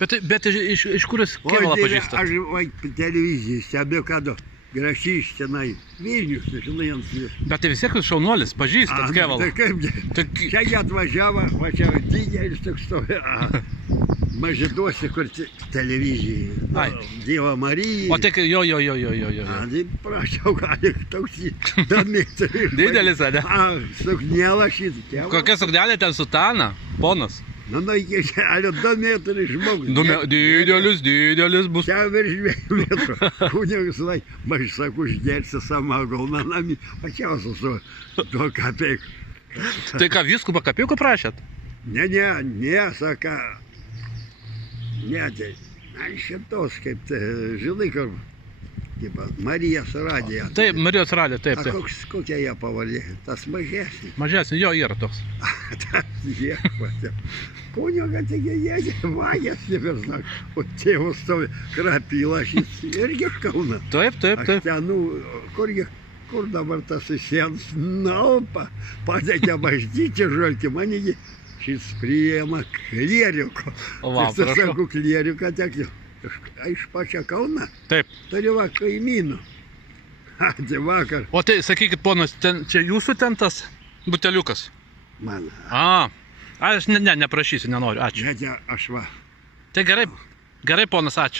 Bet iš kur jūs Kėvalą pažįstat? Aš televizijai stebiu, kad Grašys tenai Vilnius, žinai, ant vis. Bet tai vis tiek jūs šaunuolis, pažįstat Kėvalą. Tai kaip, čia jie atvažiavo, va čia didelis toks stovė. Mažyduosi, kur televizijai, Dievo Marija. O tik jo. Tai prašiau, gali toks domėti. Didelis, ane? Suknėlą šitą. Kokia suknelė ten sutana, ponas? Nu, iki kelio 2 metrai žmogus. Didelis bus. Čia virš 2 metrų. Kunigas laik, aš sakau, išgersi samagoną namį, pačiausiu su tuo kapeiku. Tai ką, vyskupą kapeiku prašėt? Ne, saka. Ne, tai, šitos, kaip tai, žinai, kur, Marijos radija. Taip, Marijos radija, taip. Kokia jie pavardė? Tas mažesnis. Mažesnis, jo yra toks. Tas jie, kunigas, taigi jie vagės, nebežinok, o tėvus stovi Krapyla, šis irgi iš Kauno. Taip. Aš ten, kur dabar tas įsienas, patekė bažnyčią žalti, manigi šis priėma klieriuko. Tai sakau, klieriuką tekė. Iš pačią Kauną? Taip. Turiu va kaimynų. Tai vakar. O tai, sakykit, ponas, čia jūsų ten tas buteliukas? Mano. Aš neprašysiu, nenoriu, ačiū. Aš va. Tai gerai, ponas, ačiū.